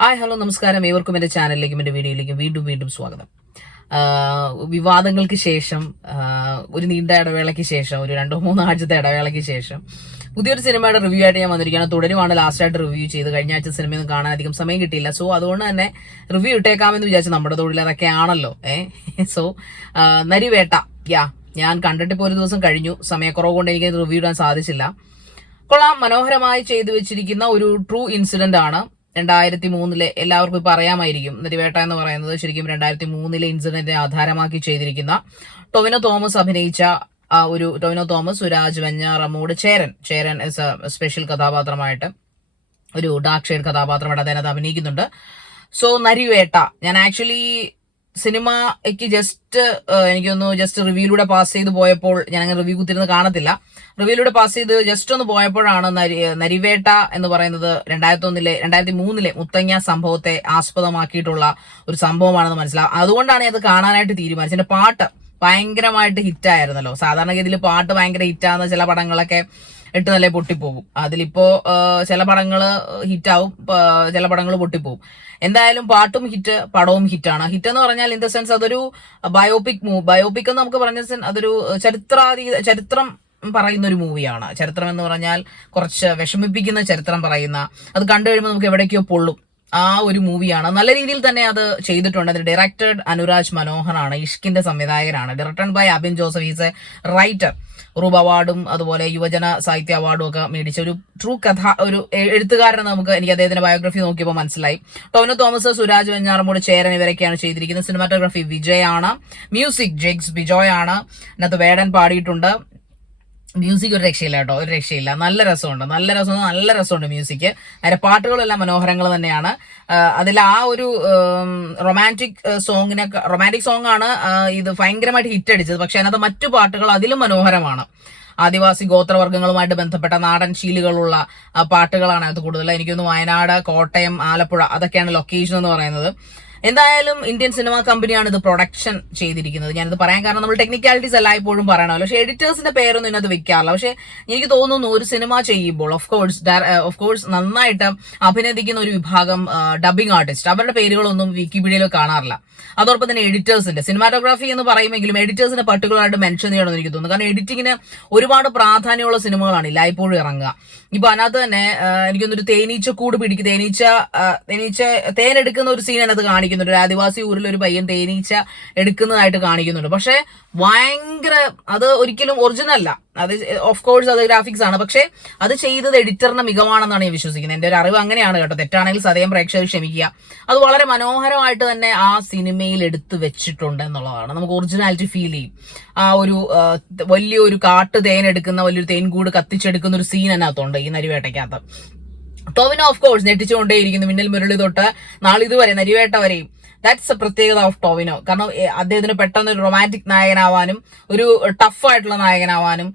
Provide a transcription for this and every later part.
Hi hello നമസ്കാരം. ഏവർക്കും എൻ്റെ ചാനലിലേക്കും എൻ്റെ വീഡിയോയിലേക്കും വീണ്ടും സ്വാഗതം. വിവാദങ്ങൾക്ക് ശേഷം, ഒരു നീണ്ട ഇടവേളയ്ക്ക് ശേഷം, ഒരു 2-3 ആഴ്ചത്തെ ഇടവേളയ്ക്ക് ശേഷം പുതിയൊരു സിനിമയുടെ റിവ്യൂ ആയിട്ട് ഞാൻ വന്നിരിക്കുകയാണ്. തുടരുമാണ് ലാസ്റ്റായിട്ട് റിവ്യൂ ചെയ്ത്. കഴിഞ്ഞ ആഴ്ച സിനിമയൊന്നും കാണാൻ അധികം സമയം കിട്ടിയില്ല. സോ അതുകൊണ്ട് തന്നെ റിവ്യൂ ഇട്ടേക്കാമെന്ന് വിചാരിച്ചു. നമ്മുടെ തൊഴിൽ അതൊക്കെ ആണല്ലോ. സോ നരിവേട്ട ഞാൻ കണ്ടിട്ട് ഇപ്പോൾ ഒരു ദിവസം കഴിഞ്ഞു. സമയക്കുറവ് കൊണ്ട് എനിക്ക് റിവ്യൂ ഇടാൻ സാധിച്ചില്ല. കൊള്ളാം, മനോഹരമായി ചെയ്തു വെച്ചിരിക്കുന്ന ഒരു ട്രൂ ഇൻസിഡന്റ് ആണ്. 2003 എല്ലാവർക്കും ഇപ്പൊ അറിയാമായിരിക്കും. നരിവേട്ട എന്ന് പറയുന്നത് ശരിക്കും 2003 ഇൻസിഡന്റിനെ ആധാരമാക്കി ചെയ്തിരിക്കുന്ന ടൊവിനോ തോമസ് അഭിനയിച്ച ടൊവിനോ തോമസ്, സുരാജ് വെഞ്ഞാറമ്മൂട്, ചേരൻ സ്പെഷ്യൽ കഥാപാത്രമായിട്ട്, ഒരു ഡാർക്ക് ഷെയ്ഡ് കഥാപാത്രമായിട്ട് അദ്ദേഹം അഭിനയിക്കുന്നുണ്ട്. സോ നരിവേട്ട ഞാൻ ആക്ച്വലി സിനിമയ്ക്ക് ജസ്റ്റ് റിവ്യൂയിലൂടെ പാസ് ചെയ്ത് പോയപ്പോൾ, ഞാൻ അങ്ങനെ റിവ്യൂ കുത്തിരുന്ന് കാണത്തില്ല, റിവ്യൂയിലൂടെ പാസ് ചെയ്ത് ജസ്റ്റ് ഒന്ന് പോയപ്പോഴാണ് നരിവേട്ട എന്ന് പറയുന്നത് 2003 മുത്തങ്ങ സംഭവത്തെ ആസ്പദമാക്കിയിട്ടുള്ള ഒരു സംഭവമാണെന്ന് മനസ്സിലാവും. അതുകൊണ്ടാണ് അത് കാണാനായിട്ട് തീരുമാനിച്ചത്. എന്റെ പാട്ട് ഭയങ്കരമായിട്ട് ഹിറ്റായിരുന്നല്ലോ. സാധാരണഗതിയിൽ പാട്ട് ഭയങ്കര ഹിറ്റാകുന്ന ചില പടങ്ങളൊക്കെ 8 നില പൊട്ടിപ്പോകും. അതിലിപ്പോ ചില പടങ്ങള് ഹിറ്റാവും, ചില പടങ്ങൾ പൊട്ടിപ്പോകും. എന്തായാലും പാട്ടും ഹിറ്റ്, പടവും ഹിറ്റാണ്. ഹിറ്റ് എന്ന് പറഞ്ഞാൽ ഇൻ ദ സെൻസ് അതൊരു ബയോപിക് എന്ന് നമുക്ക് പറഞ്ഞ അതൊരു ചരിത്രം പറയുന്ന ഒരു മൂവിയാണ്. ചരിത്രം എന്ന് പറഞ്ഞാൽ കുറച്ച് വിഷമിപ്പിക്കുന്ന ചരിത്രം പറയുന്ന, അത് കണ്ടു കഴിയുമ്പോൾ നമുക്ക് എവിടേക്കോ പൊള്ളും, ആ ഒരു മൂവിയാണ്. നല്ല രീതിയിൽ തന്നെ അത് ചെയ്തിട്ടുണ്ട്. അതിന് ഡയറക്ടഡ് അനുരാജ് മനോഹറാണ്, ഇഷ്കിന്റെ സംവിധായകനാണ്. Directed by Abin Joseph, is a writer. റൂബ് അവാർഡും അതുപോലെ യുവജന സാഹിത്യ അവാർഡും ഒക്കെ മേടിച്ച ഒരു ട്രൂ ഒരു എഴുത്തുകാരനെ എനിക്ക് അദ്ദേഹത്തിന്റെ ബയോഗ്രഫി നോക്കിയപ്പോൾ മനസ്സിലായി. ടൊവിനോ തോമസ്, സുരാജ് വെഞ്ഞാറമ്മൂട്, ചേരൻ ഇവരൊക്കെയാണ് ചെയ്തിരിക്കുന്നത്. സിനിമാറ്റോഗ്രാഫി വിജയ് ആണ്. മ്യൂസിക് ജെഗ്സ് ബിജോയ് ആണ്. അതിനകത്ത് വേടൻ പാടിയിട്ടുണ്ട്. മ്യൂസിക് ഒരു രക്ഷയില്ല കേട്ടോ, ഒരു രക്ഷയില്ല. നല്ല രസമുണ്ട് മ്യൂസിക്. അതിന്റെ പാട്ടുകളെല്ലാം മനോഹരങ്ങൾ തന്നെയാണ്. അതിൽ ആ ഒരു റൊമാൻറ്റിക് സോങ് ആണ് ഇത് ഭയങ്കരമായിട്ട് ഹിറ്റ് അടിച്ചത്. പക്ഷെ അതിനകത്ത് മറ്റു പാട്ടുകൾ അതിലും മനോഹരമാണ്. ആദിവാസി ഗോത്രവർഗ്ഗങ്ങളുമായിട്ട് ബന്ധപ്പെട്ട നാടൻ ശീലുകളുള്ള പാട്ടുകളാണ് അത് കൂടുതൽ. എനിക്കൊന്ന് വയനാട്, കോട്ടയം, ആലപ്പുഴ അതൊക്കെയാണ് ലൊക്കേഷൻ എന്ന് പറയുന്നത്. എന്തായാലും ഇന്ത്യൻ സിനിമാ കമ്പനിയാണ് ഇത് പ്രൊഡക്ഷൻ ചെയ്തിരിക്കുന്നത്. ഞാനിത് പറയാൻ കാരണം നമ്മൾ ടെക്നിക്കാലിറ്റീസ് എല്ലായ്പ്പോഴും പറയണമല്ലോ. പക്ഷെ എഡിറ്റേഴ്സിന്റെ പേരൊന്നും ഇതിനകത്ത് വെക്കാറില്ല. പക്ഷെ എനിക്ക് തോന്നുന്നു ഒരു സിനിമ ചെയ്യുമ്പോൾ ഓഫ് കോഴ്സ് നന്നായിട്ട് അഭിനയിക്കുന്ന ഒരു വിഭാഗം ഡബിംഗ് ആർട്ടിസ്റ്റ്, അവരുടെ പേരുകളൊന്നും വിക്കിപീഡിയയിൽ കാണാറില്ല. അതോടൊപ്പം തന്നെ എഡിറ്റേഴ്സിന്റെ, സിനിമാറ്റോഗ്രാഫി എന്ന് പറയുമെങ്കിലും എഡിറ്റേഴ്സിന്റെ പർട്ടിക്കുലറായിട്ട് മെൻഷൻ ചെയ്യണമെന്ന് എനിക്ക് തോന്നുന്നു. കാരണം എഡിറ്റിങ്ങിന് ഒരുപാട് പ്രാധാന്യമുള്ള സിനിമകളാണ് എല്ലായ്പ്പോഴും ഇറങ്ങുക. ഇപ്പൊ അതിനകത്ത് തന്നെ എനിക്കൊന്നൊരു തേനീച്ചക്കൂട് തേനെടുക്കുന്ന ഒരു സീൻ അതിനകത്ത് കാണിക്കുന്നുണ്ട്. ഒരു ആദിവാസി ഊരിൽ ഒരു പയ്യൻ തേനീച്ച എടുക്കുന്നതായിട്ട് കാണിക്കുന്നുണ്ട്. പക്ഷെ ഭയങ്കര, അത് ഒരിക്കലും ഒറിജിനൽ അല്ല. അത് ഓഫ് കോഴ്സ് അത് ഗ്രാഫിക്സ് ആണ്. പക്ഷെ അത് ചെയ്തത് എഡിറ്ററിന്റെ മികവാണെന്നാണ് ഞാൻ വിശ്വസിക്കുന്നത്. എന്റെ ഒരു അറിവ് അങ്ങനെയാണ് കേട്ടോ. തെറ്റാണെങ്കിൽ സദയം പ്രേക്ഷകർ ക്ഷമിക്കുക. അത് വളരെ മനോഹരമായിട്ട് തന്നെ ആ സിനിമയിൽ എടുത്തു വെച്ചിട്ടുണ്ട് എന്നുള്ളതാണ്. നമുക്ക് ഒറിജിനാലിറ്റി ഫീൽ ചെയ്യും. ആ ഒരു വലിയൊരു കാട്ടു തേനെടുക്കുന്ന, വലിയൊരു തേൻകൂട് കത്തിച്ചെടുക്കുന്ന ഒരു സീൻ അതിനകത്തുണ്ട് ഈ നരിവേട്ടയ്ക്കകത്ത്. ടൊവിനോ ഓഫ് കോഴ്സ് ഞെട്ടിച്ചുകൊണ്ടേയിരിക്കുന്നു. മിന്നൽ മുരളി തൊട്ട് നാളിതുവരെ നരിവേട്ട വരെയും. ദാറ്റ്സ് എ പ്രത്യേകത ഓഫ് ടൊവിനോ. കാരണം അദ്ദേഹത്തിന് പെട്ടെന്ന് ഒരു റൊമാൻറ്റിക് നായകനാവാനും, ഒരു ടഫായിട്ടുള്ള നായകനാവാനും,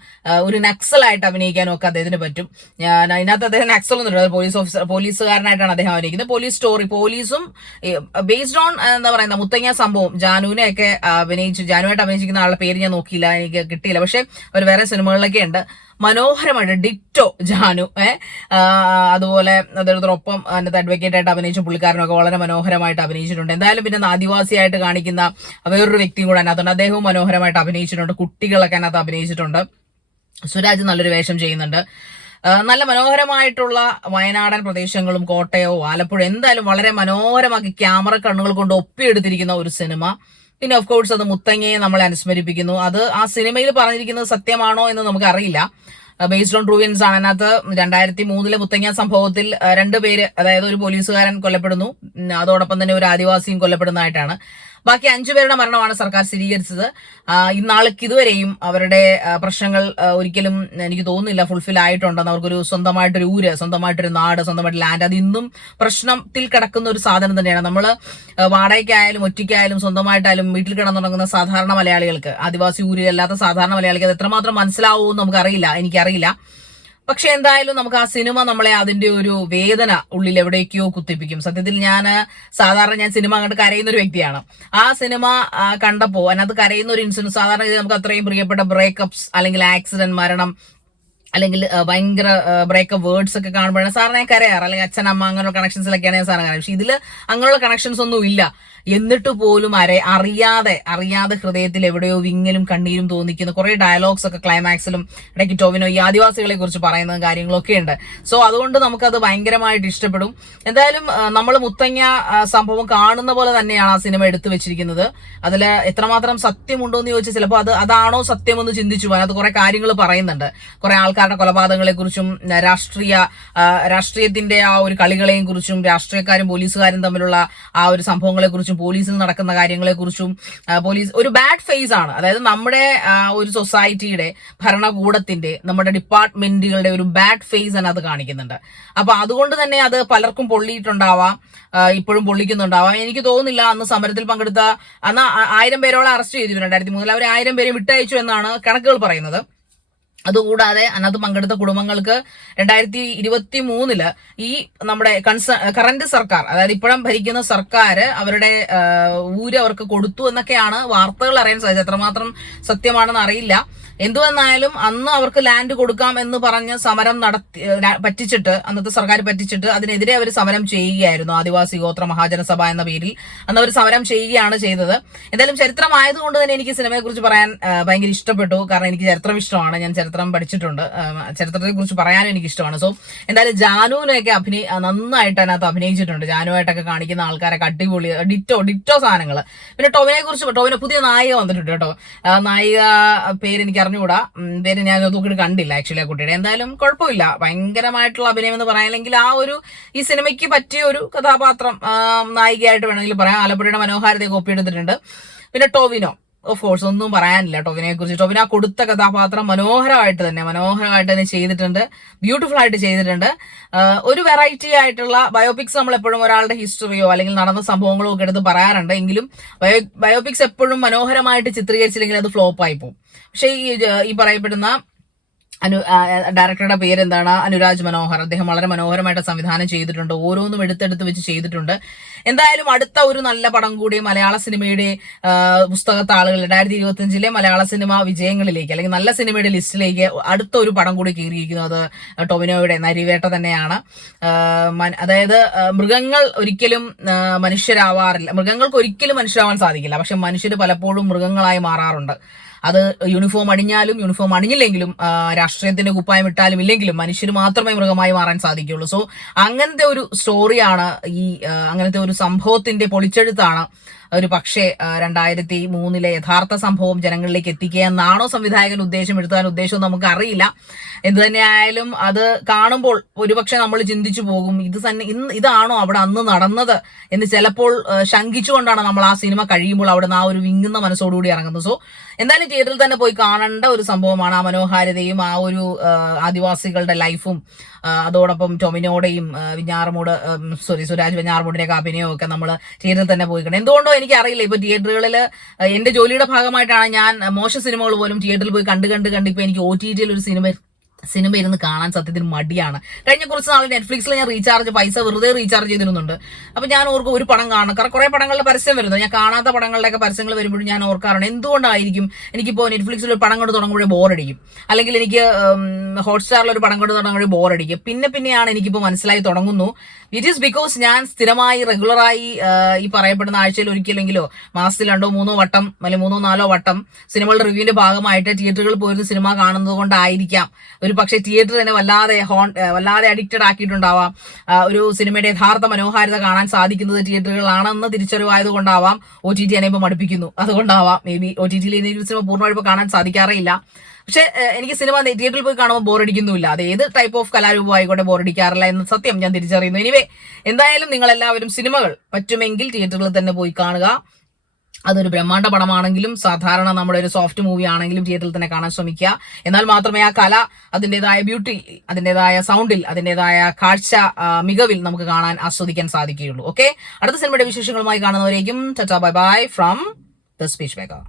ഒരു നക്സലായിട്ട് അഭിനയിക്കാനും ഒക്കെ അദ്ദേഹത്തിന് പറ്റും. അതിനകത്ത് അദ്ദേഹം നക്സൽ ഒന്നുമില്ല, പോലീസുകാരനായിട്ടാണ് അദ്ദേഹം അഭിനയിക്കുന്നത്. പോലീസ് സ്റ്റോറി, പോലീസും ബേസ്ഡ് ഓൺ എന്താ പറയുക മുത്തങ്ങ സംഭവം. ജാനുവിനെയൊക്കെ ജാനുവായിട്ട് അഭിനയിച്ചിരിക്കുന്ന ആളുടെ പേര് ഞാൻ നോക്കിയില്ല, എനിക്ക് കിട്ടിയില്ല. പക്ഷെ അവർ വേറെ സിനിമകളിലൊക്കെ ഉണ്ട്. മനോഹരമായിട്ട് ഡിറ്റോ ജാനു. അതുപോലെ അതോടൊപ്പം അതിനകത്ത് അഡ്വക്കേറ്റ് ആയിട്ട് അഭിനയിച്ച പുള്ളിക്കാരനൊക്കെ വളരെ മനോഹരമായിട്ട് അഭിനയിച്ചിട്ടുണ്ട്. എന്തായാലും പിന്നെ ആദിവാസിയായിട്ട് കാണിക്കുന്ന വേറൊരു വ്യക്തിയും കൂടെ അതിനകത്തുണ്ട്. അദ്ദേഹവും മനോഹരമായിട്ട് അഭിനയിച്ചിട്ടുണ്ട്. കുട്ടികളൊക്കെ അതിനകത്ത് അഭിനയിച്ചിട്ടുണ്ട്. സുരാജ് നല്ലൊരു വേഷം ചെയ്യുന്നുണ്ട്. നല്ല മനോഹരമായിട്ടുള്ള വയനാടൻ പ്രദേശങ്ങളും കോട്ടയവും ആലപ്പുഴ എന്തായാലും വളരെ മനോഹരമാക്കി ക്യാമറ കണ്ണുകൾ കൊണ്ട് ഒപ്പിയെടുത്തിരിക്കുന്ന ഒരു സിനിമ. പിന്നെ ഓഫ് കോഴ്സ് അത് മുത്തങ്ങയെ നമ്മളെ അനുസ്മരിപ്പിക്കുന്നു. അത് ആ സിനിമയിൽ പറഞ്ഞിരിക്കുന്നത് സത്യമാണോ എന്ന് നമുക്ക് അറിയില്ല. ബേസ്ഡ് ഓൺ ട്രൂ ഇവന്റ്സ് ആണ്. അതിനകത്ത് 2003 മുത്തങ്ങ സംഭവത്തിൽ 2 പേര്, അതായത് ഒരു പോലീസുകാരൻ കൊല്ലപ്പെടുന്നു, അതോടൊപ്പം തന്നെ ഒരു ആദിവാസിയും കൊല്ലപ്പെടുന്നതായിട്ടാണ്. ബാക്കി 5 പേരുടെ മരണമാണ് സർക്കാർ സ്ഥിരീകരിച്ചത്. ഇന്നാൾക്ക് ഇതുവരെയും അവരുടെ പ്രശ്നങ്ങൾ ഒരിക്കലും എനിക്ക് തോന്നുന്നില്ല ഫുൾഫിൽ ആയിട്ടുണ്ടെന്ന്. അവർക്കൊരു സ്വന്തമായിട്ടൊരു ഊര്, സ്വന്തമായിട്ടൊരു നാട്, സ്വന്തമായിട്ട് ലാൻഡ്, അത് ഇന്നും പ്രശ്നത്തിൽ കിടക്കുന്ന ഒരു സാധനം തന്നെയാണ്. നമ്മൾ വാടകയ്ക്കായാലും ഒറ്റയ്ക്കായാലും സ്വന്തമായിട്ടായാലും വീട്ടിൽ കിടന്നുറങ്ങുന്ന സാധാരണ മലയാളികൾക്ക്, ആദിവാസി ഊരിലല്ലാത്ത സാധാരണ മലയാളിക്ക് അത് എത്രമാത്രം മനസ്സിലാവുമെന്ന് നമുക്കറിയില്ല, എനിക്കറിയില്ല. പക്ഷെ എന്തായാലും നമുക്ക് ആ സിനിമ നമ്മളെ അതിന്റെ ഒരു വേദന ഉള്ളിൽ എവിടേക്കോ കുത്തിപ്പിക്കും. സത്യത്തിൽ ഞാൻ സിനിമ കണ്ട് കരയുന്ന ഒരു വ്യക്തിയാണ്. ആ സിനിമ കണ്ടപ്പോ അതിനകത്ത് കരയുന്ന ഒരു ഇൻസിഡന്റ്, സാധാരണ നമുക്ക് അത്രയും പ്രിയപ്പെട്ട ബ്രേക്കപ്സ് അല്ലെങ്കിൽ ആക്സിഡന്റ്, മരണം, അല്ലെങ്കിൽ ഭയങ്കര ബ്രേക്കപ്പ് വേർഡ്സ് ഒക്കെ കാണുമ്പോഴാണ് സാറിനെ കരയാറ്, അല്ലെങ്കിൽ അച്ഛൻ അമ്മ അങ്ങനെയുള്ള കണക്ഷൻസിലൊക്കെയാണ് സാറിന് കരയാറ്. പക്ഷെ ഇതിൽ അങ്ങനെയുള്ള കണക്ഷൻസ് ഒന്നും ഇല്ല. എന്നിട്ട് പോലും അറിയാതെ ഹൃദയത്തിൽ എവിടെയോ വിങ്ങലും കണ്ണീരും തോന്നിക്കുന്ന കുറെ ഡയലോഗ്സ് ഒക്കെ ക്ലൈമാക്സിലും ഇടയ്ക്ക് ടോവിനോ ഈ ആദിവാസികളെ കുറിച്ച് പറയുന്ന കാര്യങ്ങളൊക്കെ ഉണ്ട്. സോ അതുകൊണ്ട് നമുക്കത് ഭയങ്കരമായിട്ട് ഇഷ്ടപ്പെടും. എന്തായാലും നമ്മൾ മുത്തങ്ങ സംഭവം കാണുന്ന പോലെ തന്നെയാണ് ആ സിനിമ എടുത്തു വെച്ചിരിക്കുന്നത്. അതിൽ എത്രമാത്രം സത്യമുണ്ടോ എന്ന് ചോദിച്ചാൽ ചിലപ്പോൾ അതാണോ സത്യമെന്ന് ചിന്തിച്ചു പോകാൻ. അത് കുറെ കാര്യങ്ങൾ പറയുന്നുണ്ട്, കുറെ ആൾക്കാരുടെ കൊലപാതകങ്ങളെ കുറിച്ചും രാഷ്ട്രീയത്തിന്റെ ആ ഒരു കളികളെയും കുറിച്ചും രാഷ്ട്രീയക്കാരും പോലീസുകാരും തമ്മിലുള്ള ആ ഒരു സംഭവങ്ങളെ കുറിച്ചും പോലീസിൽ നടക്കുന്ന കാര്യങ്ങളെ കുറിച്ചും പോലീസ് ഒരു ബാഡ് ഫേസ് ആണ്. അതായത് നമ്മുടെ ഒരു സൊസൈറ്റിയുടെ ഭരണകൂടത്തിന്റെ നമ്മുടെ ഡിപ്പാർട്ട്മെന്റുകളുടെ ഒരു ബാഡ് ഫേസ് ആണ് അത് കാണിക്കുന്നുണ്ട്. അപ്പൊ അതുകൊണ്ട് തന്നെ അത് പലർക്കും പൊള്ളിയിട്ടുണ്ടാവാം, ഇപ്പോഴും പൊള്ളിക്കുന്നുണ്ടാവാം. എനിക്ക് തോന്നുന്നില്ല അന്ന് സമരത്തിൽ പങ്കെടുത്ത 1000 പേരോളം അറസ്റ്റ് ചെയ്തിരുന്നു 2003. അവർ 1000 പേരെ വിട്ടയച്ചു എന്നാണ് കണക്കുകൾ പറയുന്നത്. അതുകൂടാതെ അതിനകത്ത് പങ്കെടുത്ത കുടുംബങ്ങൾക്ക് 2023 ഈ നമ്മുടെ കറന്റ് സർക്കാർ, അതായത് ഇപ്പോഴും ഭരിക്കുന്ന സർക്കാർ അവരുടെ ഊര് അവർക്ക് കൊടുത്തു എന്നൊക്കെയാണ് വാർത്തകൾ അറിയാൻ സാധിച്ചത്. എത്രമാത്രം സത്യമാണെന്ന് അറിയില്ല. എന്തുവന്നായാലും അന്ന് അവർക്ക് ലാൻഡ് കൊടുക്കാം എന്ന് പറഞ്ഞ് സമരം പറ്റിച്ചിട്ട്, അന്നത്തെ സർക്കാർ പറ്റിച്ചിട്ട് അതിനെതിരെ അവർ സമരം ചെയ്യുകയായിരുന്നു. ആദിവാസി ഗോത്ര മഹാജനസഭ എന്ന പേരിൽ അന്ന് അവർ സമരം ചെയ്യുകയാണ് ചെയ്തത്. എന്തായാലും ചരിത്രമായതുകൊണ്ട് തന്നെ എനിക്ക് സിനിമയെ കുറിച്ച് പറയാൻ ഭയങ്കര ഇഷ്ടപ്പെട്ടു. കാരണം എനിക്ക് ചരിത്രം ഇഷ്ടമാണ്, ഞാൻ ചരിത്രം പഠിച്ചിട്ടുണ്ട്, ചരിത്രത്തെ കുറിച്ച് പറയാനും എനിക്ക് ഇഷ്ടമാണ്. സോ എന്തായാലും ജാനുവിനെയൊക്കെ നന്നായിട്ട് അതിനകത്ത് അഭിനയിച്ചിട്ടുണ്ട്. ജാനുവായിട്ടൊക്കെ കാണിക്കുന്ന ആൾക്കാരൊക്കെ അടിപൊളി, ഡിറ്റോ സാധനങ്ങൾ. പിന്നെ ടോവിനെ പുതിയ നായിക വന്നിട്ടുണ്ട് കേട്ടോ. നായിക പേര് എനിക്ക് അറിഞ്ഞുകൂടാ, പേര് ഞാൻ നോക്കിയിട്ട് കണ്ടില്ല ആക്ച്വലി ആ കുട്ടിയുടെ. എന്തായാലും കുഴപ്പമില്ല, ഭയങ്കരമായിട്ടുള്ള അഭിനയം എന്ന് പറയാനെങ്കിൽ ഈ സിനിമയ്ക്ക് പറ്റിയ ഒരു കഥാപാത്രം നായികയായിട്ട് വേണമെങ്കിൽ പറയാം. ആലപ്പുഴയുടെ മനോഹാരിതയെ കോപ്പിയെടുത്തിട്ടുണ്ട്. പിന്നെ ടോവിനോ, ഓഫ് കോഴ്സ് ഒന്നും പറയാനില്ല ടോവിനെ കുറിച്ച്. ടോവിനോ കൊടുത്ത കഥാപാത്രം മനോഹരമായിട്ട് തന്നെ ചെയ്തിട്ടുണ്ട്, ബ്യൂട്ടിഫുൾ ആയിട്ട് ചെയ്തിട്ടുണ്ട്. ഒരു വെറൈറ്റി ആയിട്ടുള്ള ബയോപിക്സ് നമ്മൾ എപ്പോഴും ഒരാളുടെ ഹിസ്റ്ററിയോ അല്ലെങ്കിൽ നടന്ന സംഭവങ്ങളോ ഒക്കെ എടുത്ത് പറയാറുണ്ട്. എങ്കിലും ബയോപിക്സ് എപ്പോഴും മനോഹരമായിട്ട് ചിത്രീകരിച്ചില്ലെങ്കിൽ അത് ഫ്ലോപ്പ് ആയി പോകും. പക്ഷെ ഈ പറയപ്പെടുന്ന ഡയറക്ടറുടെ പേരെന്താണ്, അനുരാജ് മനോഹർ. അദ്ദേഹം വളരെ മനോഹരമായിട്ട് സംവിധാനം ചെയ്തിട്ടുണ്ട്, ഓരോന്നും എടുത്തെടുത്ത് വെച്ച് ചെയ്തിട്ടുണ്ട്. എന്തായാലും അടുത്ത ഒരു നല്ല പടം കൂടി മലയാള സിനിമയുടെ പുസ്തകത്താളുകൾ 2025 മലയാള സിനിമ വിജയങ്ങളിലേക്ക് അല്ലെങ്കിൽ നല്ല സിനിമയുടെ ലിസ്റ്റിലേക്ക് അടുത്ത ഒരു പടം കൂടി കയറിയിരിക്കുന്നു. അത് ടൊവിനോയുടെ നരിവേട്ട തന്നെയാണ്. അതായത് മൃഗങ്ങൾ ഒരിക്കലും മനുഷ്യരാവാറില്ല, മൃഗങ്ങൾക്ക് ഒരിക്കലും മനുഷ്യരാവാൻ സാധിക്കില്ല. പക്ഷെ മനുഷ്യർ പലപ്പോഴും മൃഗങ്ങളായി മാറാറുണ്ട്. അത് യൂണിഫോം അണിഞ്ഞാലും യൂണിഫോം അണിഞ്ഞില്ലെങ്കിലും രാഷ്ട്രീയത്തിന്റെ കുപ്പായം ഇട്ടാലും ഇല്ലെങ്കിലും മനുഷ്യർ മാത്രമേ മൃഗമായി മാറാൻ സാധിക്കുകയുള്ളൂ. സോ അങ്ങനത്തെ ഒരു സ്റ്റോറിയാണ് അങ്ങനത്തെ ഒരു സംഭവത്തിന്റെ പൊളിച്ചെഴുത്താണ് ഒരു പക്ഷേ 2003 യഥാർത്ഥ സംഭവം ജനങ്ങളിലേക്ക് എത്തിക്കുക എന്നാണോ സംവിധായകൻ എടുത്താൻ ഉദ്ദേശം നമുക്ക് അറിയില്ല. എന്ത് തന്നെയായാലും അത് കാണുമ്പോൾ ഒരുപക്ഷെ നമ്മൾ ചിന്തിച്ചു പോകും, ഇതാണോ അവിടെ അന്ന് നടന്നത് എന്ന് ചിലപ്പോൾ ശങ്കിച്ചുകൊണ്ടാണ് നമ്മൾ ആ സിനിമ കഴിയുമ്പോൾ അവിടെ നിന്ന് ആ ഒരു വിങ്ങുന്ന മനസ്സോടുകൂടി ഇറങ്ങുന്നത്. സോ എന്തായാലും തിയേറ്ററിൽ തന്നെ പോയി കാണേണ്ട ഒരു സംഭവമാണ്. ആ മനോഹാരിതയും ആ ഒരു ആദിവാസികളുടെ ലൈഫും അതോടൊപ്പം ടൊമിനോയുടെയും സുരാജ് വെഞ്ഞാറമൂടിന്റെയൊക്കെ അഭിനയവും ഒക്കെ നമ്മൾ തിയേറ്ററിൽ തന്നെ പോയി കാണും. എന്തുകൊണ്ടോ എനിക്കറിയില്ല, ഇപ്പൊ തിയേറ്ററുകളിൽ എന്റെ ജോലിയുടെ ഭാഗമായിട്ടാണ് ഞാൻ മോശം സിനിമകൾ പോലും തിയേറ്ററിൽ പോയി കണ്ട് ഇപ്പൊ എനിക്ക് OTT-യിൽ ഒരു സിനിമ ഇരുന്ന് കാണാൻ സത്യത്തിൽ മടിയാണ്. കഴിഞ്ഞ കുറച്ച് നാൾ നെറ്റ്ഫ്ലിക്സിൽ ഞാൻ പൈസ വെറുതെ റീചാർജ് ചെയ്തിരുന്നുണ്ട്. അപ്പൊ ഞാൻ ഓർക്കും ഒരു പടം കാണണം, കാരണം കുറെ പടങ്ങളുടെ പരസ്യം വരുന്നത്, ഞാൻ കാണാത്ത പടങ്ങളുടെയൊക്കെ പരസ്യങ്ങൾ വരുമ്പോഴും ഞാൻ ഓർക്കാറുണ്ട് എന്തുകൊണ്ടായിരിക്കും എനിക്കിപ്പോ നെറ്റ്ഫ്ലിക്സിൽ ഒരു പടം കൊണ്ട് തുടങ്ങുമ്പോഴേ ബോറടിക്കും, അല്ലെങ്കിൽ എനിക്ക് ഹോട്ട്സ്റ്റാറിൽ ഒരു പടം കൊണ്ട് തുടങ്ങുമ്പോഴേ ബോറടിക്കും. പിന്നെയാണ് എനിക്കിപ്പോ മനസ്സിലായി തുടങ്ങുന്നു, ഇറ്റ് ഈസ് ബിക്കോസ് ഞാൻ സ്ഥിരമായി റെഗുലറായി ഈ പറയപ്പെടുന്ന ആഴ്ചയിൽ ഒരിക്കലെങ്കിലോ മാസത്തിൽ 2-3 വട്ടം അല്ലെങ്കിൽ 3-4 വട്ടം സിനിമകളുടെ റിവ്യൂവിന്റെ ഭാഗമായിട്ട് തിയേറ്ററുകളിൽ പോയിരുന്ന സിനിമ കാണുന്നത് കൊണ്ടായിരിക്കാം ഒരു പക്ഷേ തിയേറ്റർ തന്നെ വല്ലാതെ അഡിക്റ്റഡ് ആക്കിയിട്ടുണ്ടാവാം. ഒരു സിനിമയുടെ യഥാർത്ഥ മനോഹാരിത കാണാൻ സാധിക്കുന്നത് തിയേറ്ററുകളാണെന്ന് തിരിച്ചറിവായത് കൊണ്ടാവാം OTT എന്നെ ഇപ്പൊ മടുപ്പിക്കുന്നു, അതുകൊണ്ടാവാം മേ ബി OTT-യിൽ എനിക്ക് സിനിമ പൂർണ്ണമായിട്ട് കാണാൻ സാധിക്കാറില്ല. പക്ഷെ എനിക്ക് സിനിമ തിയേറ്ററിൽ പോയി കാണുമ്പോൾ ബോറടിക്കുന്നുമില്ല. അത് ഏത് ടൈപ്പ് ഓഫ് കലാരൂപം ആയിക്കോട്ടെ ബോറടിക്കാറില്ല എന്ന സത്യം ഞാൻ തിരിച്ചറിയുന്നു. എനിവേ എന്തായാലും നിങ്ങൾ എല്ലാവരും സിനിമകൾ പറ്റുമെങ്കിൽ തിയേറ്ററിൽ തന്നെ പോയി കാണുക. അതൊരു ബ്രഹ്മാണ്ഡ പടമാണെങ്കിലും സാധാരണ നമ്മുടെ ഒരു സോഫ്റ്റ് മൂവി ആണെങ്കിലും തിയേറ്ററിൽ തന്നെ കാണാൻ ശ്രമിക്കുക. എന്നാൽ മാത്രമേ ആ കല അതിൻ്റെതായ ബ്യൂട്ടി, അതിൻ്റെതായ സൗണ്ടിൽ, അതിൻ്റെതായ കാഴ്ച മികവിൽ നമുക്ക് കാണാൻ ആസ്വദിക്കാൻ സാധിക്കുകയുള്ളൂ. ഓക്കെ, അടുത്ത സിനിമയുടെ വിശേഷങ്ങളുമായി കാണുന്നവരേക്കും tata bye bye from the speech maker.